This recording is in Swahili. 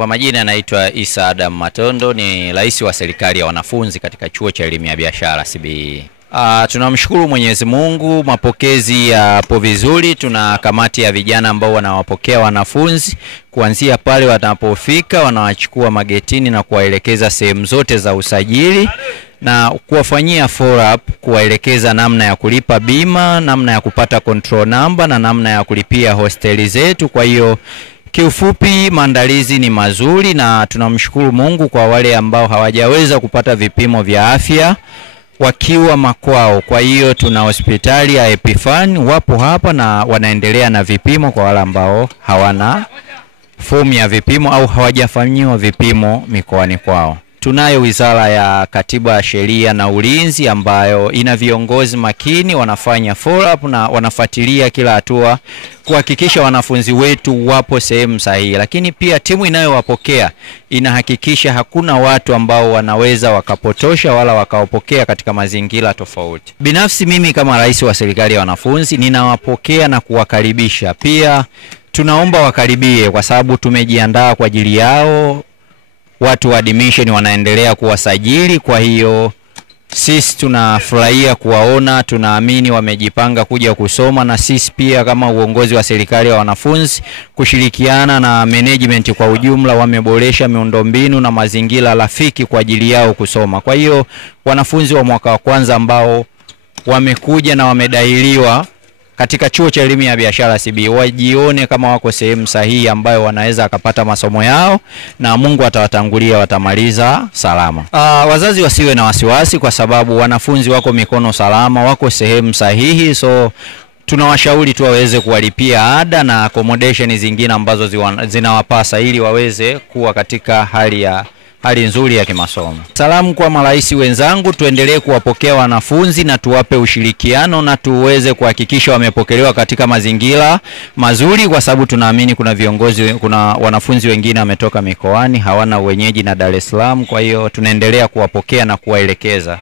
Kwa majina naitwa Isa Adam Matondo, ni rais wa serikali ya wanafunzi katika chuo cha elimu ya biashara CBE. Tunamshukuru Mwenyezi Mungu, mapokezi yapo vizuri. Tuna kamati ya vijana ambao wanawapokea wanafunzi kuanzia pale wanapofika, wanawachukua magetini na kuwaelekeza sehemu zote za usajili na kuwafanyia follow up, kuwaelekeza namna ya kulipa bima, namna ya kupata control number na namna ya kulipia hosteli zetu. Kwa hiyo kiufupi maandalizi ni mazuri na tunamshukuru Mungu kwa wale ambao hawajaweza kupata vipimo vya afya wakiwa makwao. Kwa hiyo tuna hospitali ya Epifani wapo hapa na wanaendelea na vipimo kwa wale ambao hawana fomu ya vipimo au hawajafanyiwa vipimo mikoani kwao. Tunayo Wizara ya Katiba, Sheria na Ulinzi ambayo ina viongozi makini, wanafanya follow up na wanafuatilia kila hatua kuhakikisha wanafunzi wetu wapo sehemu sahihi. Lakini pia timu inayowapokea inahakikisha hakuna watu ambao wanaweza wakapotosha wala wakawapokea katika mazingira tofauti. Binafsi mimi kama rais wa serikali ya wanafunzi ninawapokea na kuwakaribisha. Pia tunaomba wakaribie kwa sababu tumejiandaa kwa ajili yao. Watu wa admission wanaendelea kuwasajili, kwa hiyo sisi tunafurahia kuwaona, tunaamini wamejipanga kuja kusoma, na sisi pia kama uongozi wa serikali ya wanafunzi kushirikiana na management kwa ujumla wameboresha miundombinu na mazingira rafiki kwa ajili yao kusoma. Kwa hiyo wanafunzi wa mwaka wa kwanza ambao wamekuja na wamedahiliwa katika chuo cha elimu ya biashara CBE wajione kama wako sehemu sahihi ambayo wanaweza akapata masomo yao na Mungu atawatangulia, watamaliza salama. Wazazi wasiwe na wasiwasi kwa sababu wanafunzi wako mikono salama, wako sehemu sahihi. So tunawashauri tu waweze kuwalipia ada na accommodation zingine ambazo zinawapasa ili waweze kuwa katika hali nzuri ya kimasomo. Salamu kwa marais wenzangu, tuendelee kuwapokea wanafunzi na tuwape ushirikiano na tuweze kuhakikisha wamepokelewa katika mazingira mazuri, kwa sababu tunaamini kuna wanafunzi wengine wametoka mikoani hawana wenyeji na Dar es Salaam. Kwa hiyo tunaendelea kuwapokea na kuwaelekeza.